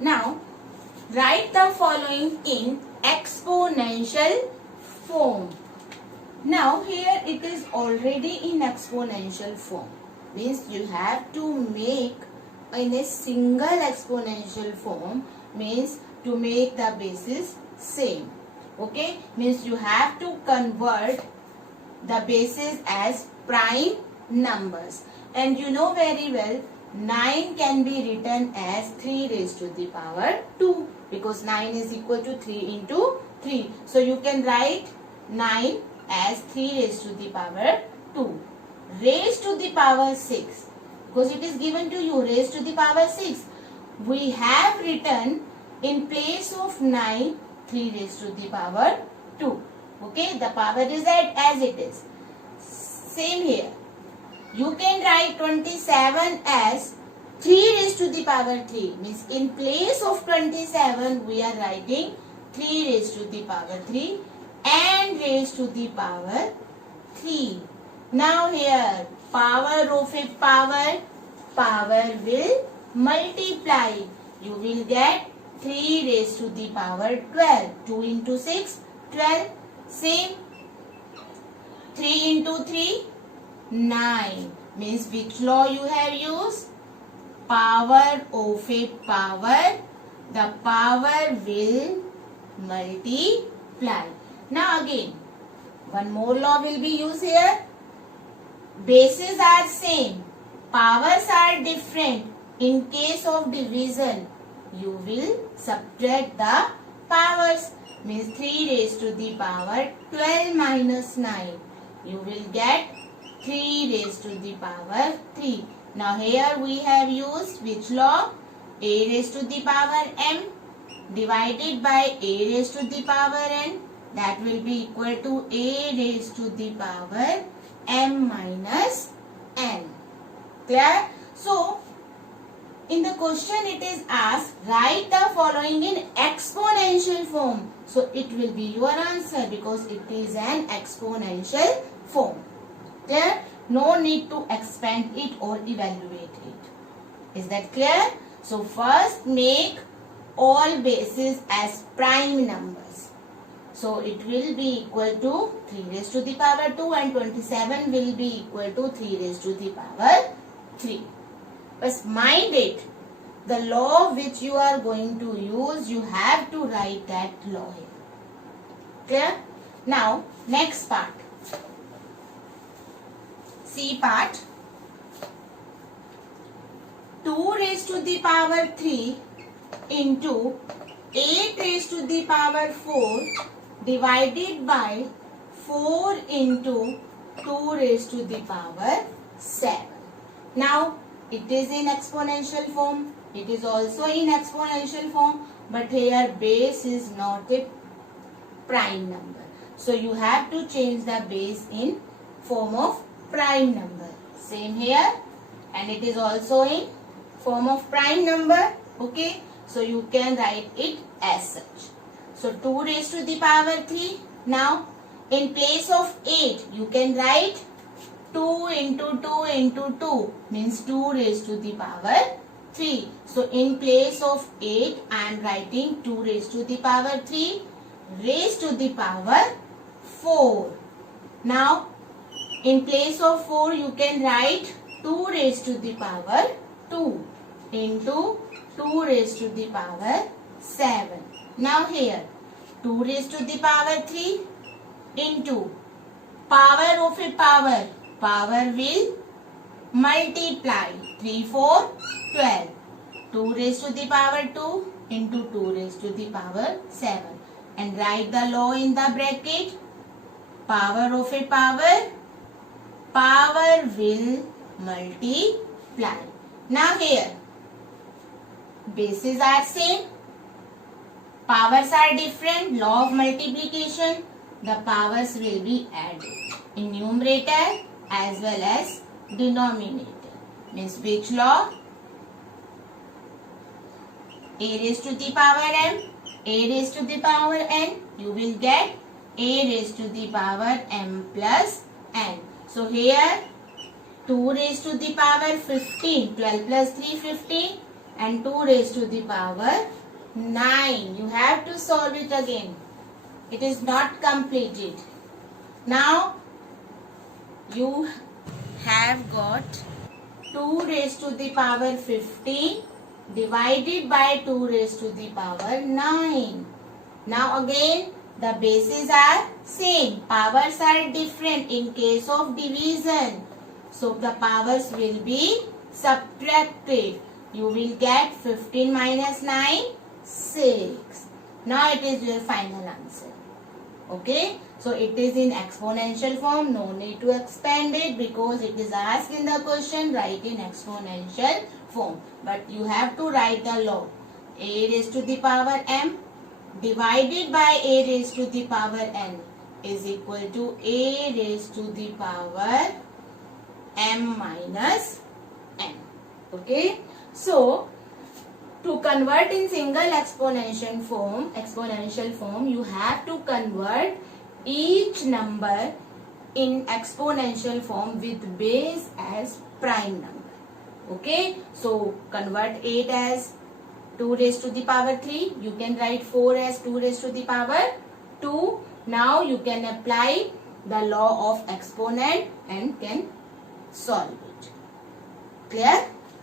Now, write the following in exponential form. Now, here it is already in exponential form. Means you have to make in a single exponential form, means to make the bases same. Okay, means you have to convert the bases as prime numbers. And you know very well 9 can be written as 3 raised to the power 2, because 9 is equal to 3 into 3. So you can write 9 as 3 raised to the power 2. Raised to the power 6, because it is given to you raised to the power 6. We have written in place of 9 3 raised to the power 2. Okay, the power is as it is. Same here. You can write 27 as 3 raised to the power 3. Means in place of 27 we are writing 3 raised to the power 3 and raised to the power 3. Now here power of a power will multiply. You will get 3 raised to the power 12. 2 into 6, 12. Same. 3 into 3, 9. Means which law you have used? Power of a power. The power will multiply. Now again, one more law will be used here. Bases are same. Powers are different. In case of division, you will subtract the powers. Means 3 raised to the power 12 minus 9. You will get 3 raised to the power 3. Now here we have used which law? A raised to the power m divided by a raised to the power n. That will be equal to a raised to the power m minus n. Clear? So, in the question it is asked, write the following in exponential form. So, it will be your answer because it is an exponential form. Clear? No need to expand it or evaluate it. Is that clear? So, first make all bases as prime numbers. So, it will be equal to 3 raised to the power 2 and 27 will be equal to 3 raised to the power 3. But mind it, the law which you are going to use, you have to write that law here. Clear? Now, next part. C part. 2 raised to the power 3 into 8 raised to the power 4 divided by 4 into 2 raised to the power 7. Now, it is in exponential form. It is also in exponential form, but here base is not a prime number. So, you have to change the base in form of prime number. Same here, and it is also in form of prime number. Okay, so you can write it as such. So 2 raised to the power 3. Now in place of 8 you can write 2 into 2 into 2 means 2 raised to the power 3. So in place of 8 I am writing 2 raised to the power 3 raised to the power 4. Now in place of 4 you can write 2 raised to the power 2 into 2 raised to the power 7. Now here 2 raised to the power 3 into power of a power will multiply. 3 4 12. 2 raised to the power 2 into 2 raised to the power 7. And write the law in the bracket. Power of a power will multiply. Now here bases are same, powers are different, law of multiplication, the powers will be added in numerator as well as denominator. Means which law? A raised to the power m, a raised to the power n, you will get a raised to the power m plus n. So here 2 raised to the power 15, 12 plus 3 15, and 2 raised to the power 9. You have to solve it again. It is not completed. Now you have got 2 raised to the power 15 divided by 2 raised to the power 9. Now again the bases are same. Powers are different in case of division. So the powers will be subtracted. You will get 15 minus 9, 6. Now it is your final answer. Okay. So it is in exponential form. No need to expand it because it is asked in the question. Write in exponential form. But you have to write the log. A raised to the power m divided by a raised to the power n is equal to a raised to the power m minus n. Okay. So to convert in single exponential form, you have to convert each number in exponential form with base as prime number. Okay. So convert 8 as 2 raised to the power 3. You can write 4 as 2 raised to the power 2. Now you can apply the law of exponent and can solve it. Clear?